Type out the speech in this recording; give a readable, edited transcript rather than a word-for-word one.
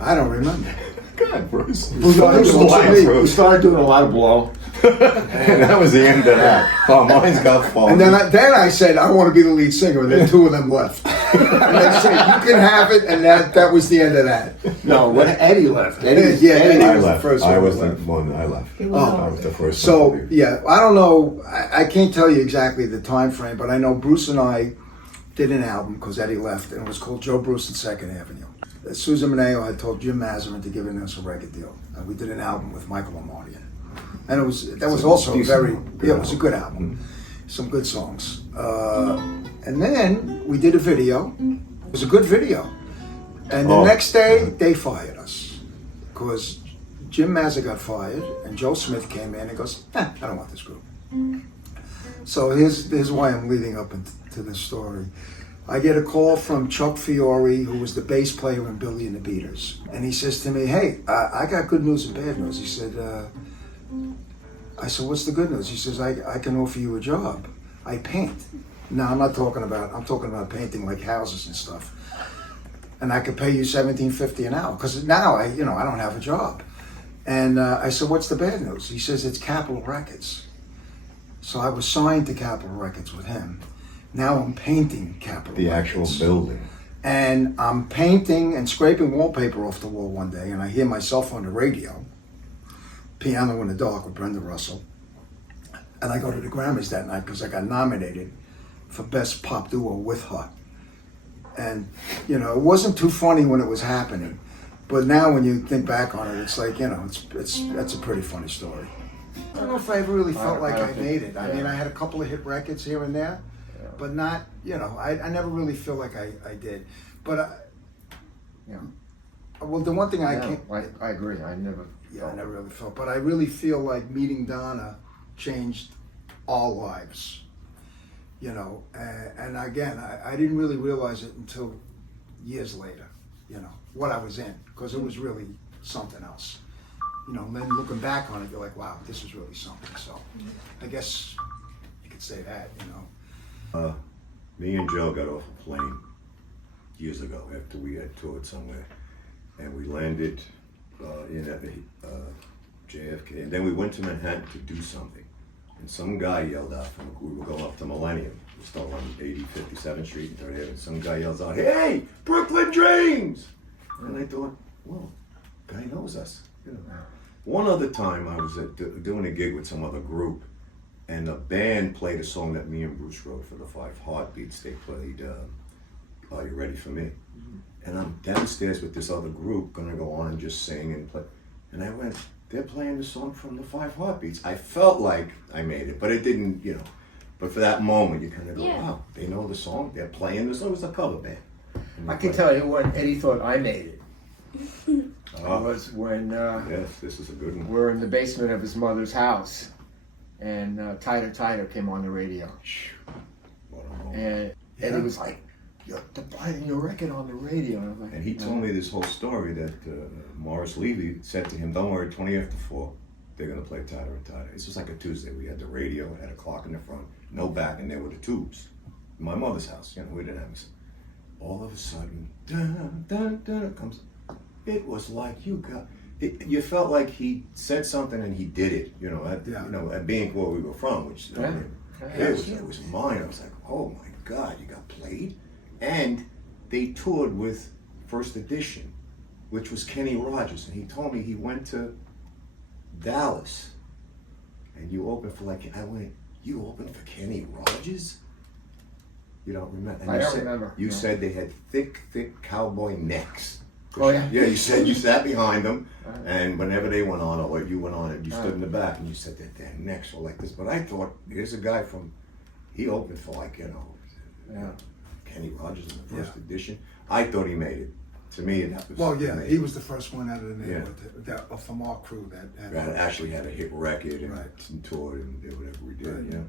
I don't remember. God, Bruce. We started doing a lot of blow. And that was the end of that. Oh, mine's got fallen. And then I said, I want to be the lead singer, and then two of them left. And they said, you can have it, and that was the end of that. No, when Eddie left. Eddie was the left. first one. I was the one I left. I was the first one. So, yeah, I don't know, I can't tell you exactly the time frame, but I know Bruce and I did an album, because Eddie left, and it was called Joe Bruce and 2nd Avenue. Susan Mineo had told Jim Maserman to give us a record deal, and we did an album with Michael Amardian. And that was also it was a good album. Some good songs. And then we did a video. It was a good video. And the next day, they fired us. Because Jim Mazza got fired, and Joe Smith came in and goes, I don't want this group. So here's why I'm leading up into this story. I get a call from Chuck Fiore, who was the bass player in Billy and the Beaters. And he says to me, hey, I got good news and bad news. He said, I said, what's the good news? He says, I can offer you a job. I paint. No, I'm talking about painting like houses and stuff. And I could pay you $17.50 an hour, because now I don't have a job. And I said, what's the bad news? He says, it's Capitol Records. So I was signed to Capitol Records with him. Now I'm painting Capitol The Records. actual building. And I'm painting and scraping wallpaper off the wall one day, and I hear myself on the radio, Piano in the Dark with Brenda Russell. And I go to the Grammys that night because I got nominated for Best Pop Duo with her. And, it wasn't too funny when it was happening. But now when you think back on it, it's like, that's a pretty funny story. I don't know if I ever really felt like I made it. I mean, I had a couple of hit records here and there, but not, I never really feel like I did. But, well, the one thing I can't... I agree. I never really felt. But I really feel like meeting Donna changed our lives, and again, I didn't really realize it until years later, what I was in, because it was really something else. And then looking back on it, you're like, wow, this was really something. So I guess you could say that, Me and Joe got off a plane years ago after we had toured somewhere, and we landed in at the JFK, and then we went to Manhattan to do something, and some guy yelled out we were going up to Millennium, we still on 80, 57th Street and 3rd Avenue, some guy yells out, hey, Brooklyn Dreams! And I thought, well, guy knows us. One other time I was doing a gig with some other group, and the band played a song that me and Bruce wrote for the Five Heartbeats. They played Are You Ready For Me? And I'm downstairs with this other group, gonna go on and just sing and play. And I went, they're playing the song from the Five Heartbeats. I felt like I made it, but it didn't, But for that moment, you kind of go, wow, they know the song, they're playing the song. It was a cover band. I can tell you when Eddie thought I made it. It was when yes, this is a good one. we're in the basement of his mother's house, and Tighter Tighter came on the radio. What a moment. And Eddie was like, you're playing your record on the radio. And, like, And he told me this whole story that Morris Levy said to him, don't worry, 20 after 4, they're going to play Tighter and Tighter. This was like a Tuesday. We had the radio, had a clock in the front, no back, and there were the tubes. In my mother's house, we didn't have this. All of a sudden, dun, dun, dun, it comes. It was like you felt like he said something and he did it, at being where we were from, which it was mine. I was like, oh my God, you got played? And they toured with First Edition, which was Kenny Rogers, and he told me he went to Dallas and you opened for you opened for Kenny Rogers? You don't remember? And I don't remember. You said they had thick cowboy necks. Oh yeah? Yeah, you said you sat behind them, and whenever they went on, or you went on it, you stood in the back, and you said that their necks were like this. But I thought, here's a guy he opened for Kenny Rogers in the First Edition. I thought he made it. To me, that was amazing. He was the first one out of the neighborhood from our crew that actually had a hit record and toured and did whatever we did. Right. Yeah.